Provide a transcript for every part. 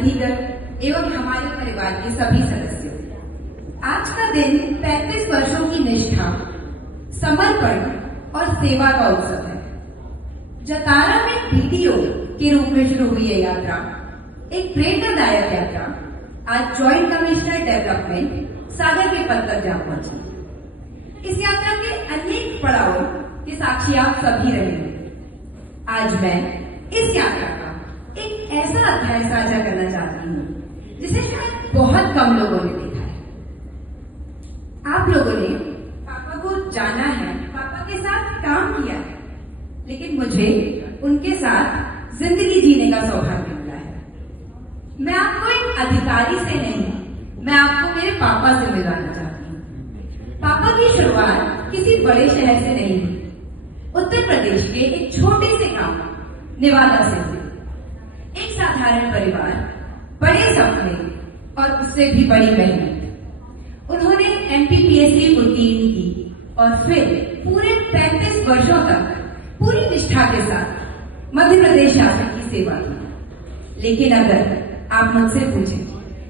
अधिगत एवं हमारे परिवार के सभी सदस्यों, आज का दिन 35 वर्षों की निष्ठा, समर्पण और सेवा का उत्सव है। जतारा में बीडीओ के रूप में शुरू हुई यह यात्रा एक प्रेरणादायक यात्रा आज ज्वाइंट कमिश्नर डेवलपमेंट सागर के पद तक जा पहुंची। इस यात्रा के अनेक पड़ावों के साक्षी आप सभी रहे हैं। आज मैं इस यात्रा का एक ऐसा अध्याय साझा करना चाहती हूँ जिसे शायद बहुत कम लोगों ने देखा है। आप लोगों ने पापा को जाना है, पापा के साथ काम किया है, लेकिन मुझे उनके साथ जिंदगी जीने का सौभाग्य मिला है। मैं आपको एक अधिकारी से नहीं, मैं आपको मेरे पापा से मिलाना चाहती हूँ। पापा की शुरुआत किसी बड़े शहर से नहीं हुई, उत्तर प्रदेश के एक छोटे से गांव नेवादा से हुई। एक साधारण परिवार, बड़े सपने और उससे भी बड़ी मेहनत। उन्होंने एमपीपीएससी उत्तीर्ण की और फिर पूरे 35 वर्षों तक पूरी निष्ठा के साथ मध्य प्रदेश शासन की सेवा की। लेकिन अगर आप मुझसे पूछें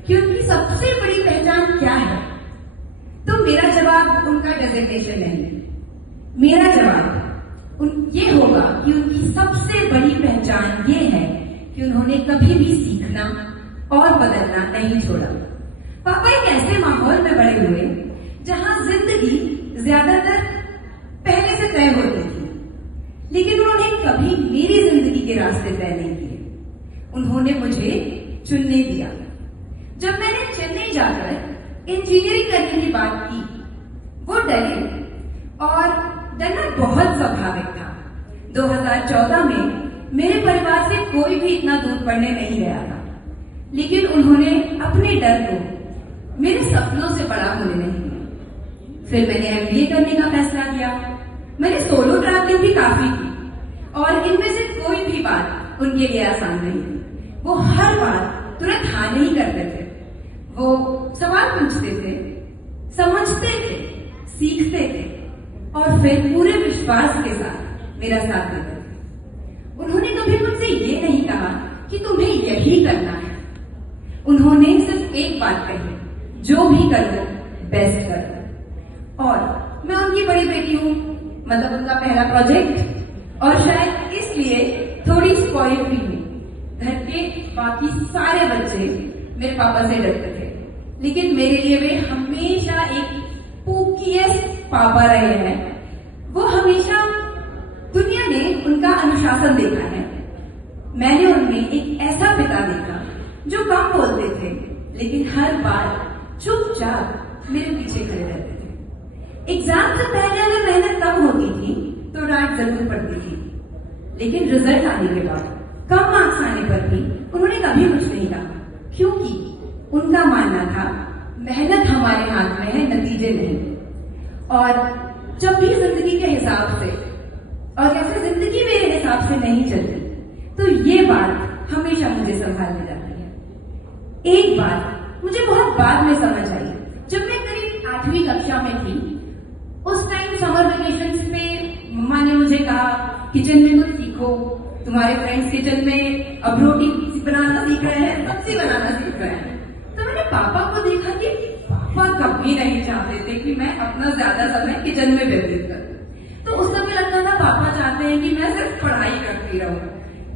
कि उनकी सबसे बड़ी पहचान क्या है, तो मेरा जवाब उनका डेजिग्नेशन नहीं, मेरा जवाब ये होगा कि उनकी सबसे बड़ी पहचान ये है कि उन्होंने कभी भी सीखना और बदलना नहीं छोड़ा। पापा एक ऐसे माहौल में बड़े हुए जहां जिंदगी ज्यादातर पहले से तय होती थी, लेकिन उन्होंने कभी मेरी जिंदगी के रास्ते तय नहीं किए। उन्होंने मुझे चुनने दिया। जब मैंने चेन्नई जाकर इंजीनियरिंग करने की बात की, वो डरे और डरना बहुत स्वाभाविक था। 2014 में मेरे परिवार से कोई भी इतना दूर पढ़ने नहीं गया था, लेकिन उन्होंने अपने डर को मेरे सपनों से बड़ा होने नहीं दिया। फिर मैंने एमबीए करने का फैसला किया। मैंने सोलो ट्रैवलिंग भी काफी की और इनमें से कोई भी बात उनके लिए आसान नहीं थी। वो हर बात तुरंत हाँ नहीं करते थे। वो सवाल पूछते थे, समझते थे, सीखते थे और फिर पूरे विश्वास के साथ मेरा साथ देते थे। उन्होंने कभी मुझसे ये नहीं कहा कि तुम्हें यही करना है। उन्होंने सिर्फ एक बात कही, जो भी करो बेस्ट करो। और मैं उनकी बड़ी बेटी हूँ, मतलब उनका पहला प्रोजेक्ट, और शायद इसलिए थोड़ी स्पॉइल भी हुई। घर के बाकी सारे बच्चे मेरे पापा से डरते थे, लेकिन मेरे लिए वे हमेशा एक पोकीएस्ट पापा रहे हैं। वो हमेशा, दुनिया ने उनका अनुशासन देखा है, मैंने उनमें एक ऐसा पिता देखा जो कम बोलते थे, लेकिन हर बार चुपचाप मेरे पीछे खड़े रहते थे। एग्जाम से पहले अगर मेहनत कम होती थी तो डांट जरूर पड़ती थी, लेकिन रिजल्ट आने के बाद, कम मार्क्स आने पर भी उन्होंने कभी कुछ नहीं कहा, क्योंकि उनका मानना था मेहनत हमारे हाथ में है, नतीजे नहीं। और जब भी जिंदगी के हिसाब से, और जैसे जिंदगी मेरे हिसाब से नहीं चलती, तो ये बात हमेशा मुझे संभालने जाती है। एक बात मुझे बहुत बाद में समझ आई। जब मैं करीब 8वीं कक्षा में थी, उस टाइम समर वेकेशंस पे मम्मा ने मुझे कहा, किचन में कुछ सीखो, तुम्हारे फ्रेंड्स किचन में अब रोटी बनाना सीख रहे हैं, सब्जी बनाना सीख रहे हैं। तो मैंने पापा को देखा कि पापा कभी नहीं चाहते थे कि मैं अपना ज्यादा समय किचन में व्यतीत करूं। तो उस समय लगता था पापा चाहते हैं कि मैं सिर्फ पढ़ाई करती रहूं,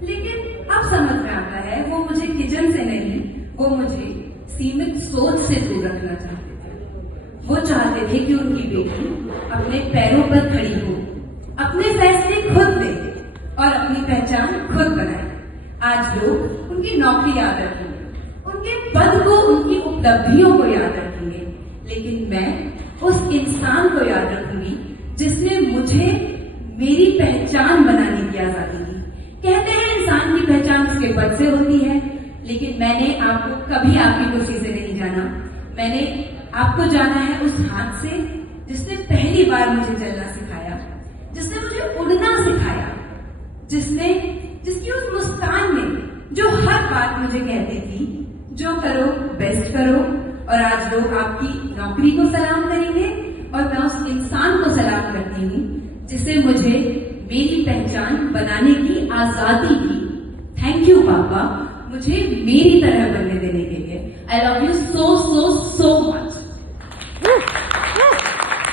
लेकिन अब समझ में आता है वो मुझे किचन से नहीं, वो मुझे सीमित सोच से दूर रखना चाहते थे। वो चाहते थे कि उनकी बेटी अपने पैरों पर खड़ी हो, अपने फैसले खुद ले और अपनी पहचान खुद बनाए। आज लोग उनकी नौकरी याद रखेंगे, उनके पद को, उनकी उपलब्धियों को याद रखेंगे, लेकिन मैं उस इंसान को याद रखूंगी जिसने मुझे मेरी पहचान बनाने की आजादी दी। कहते हैं इंसान की पहचान उसके पद से होती है, लेकिन मैंने आपको कभी आपकी कुर्सी से नहीं जाना। मैंने आपको जाना है उस हाथ से जिसने पहली बार मुझे चलना सिखाया, जिसने मुझे उड़ना सिखाया, जिसकी उस मुस्कान में जो हर बात मुझे कहती थी, जो करो बेस्ट करो। और आज लोग आपकी नौकरी को सलाम करेंगे और मैं उस इंसान को सलाम करती हूँ जिसे मुझे मेरी पहचान बनाने की आजादी दी। थैंक यू पापा, मुझे मेरी तरह बनने देने के लिए। I love you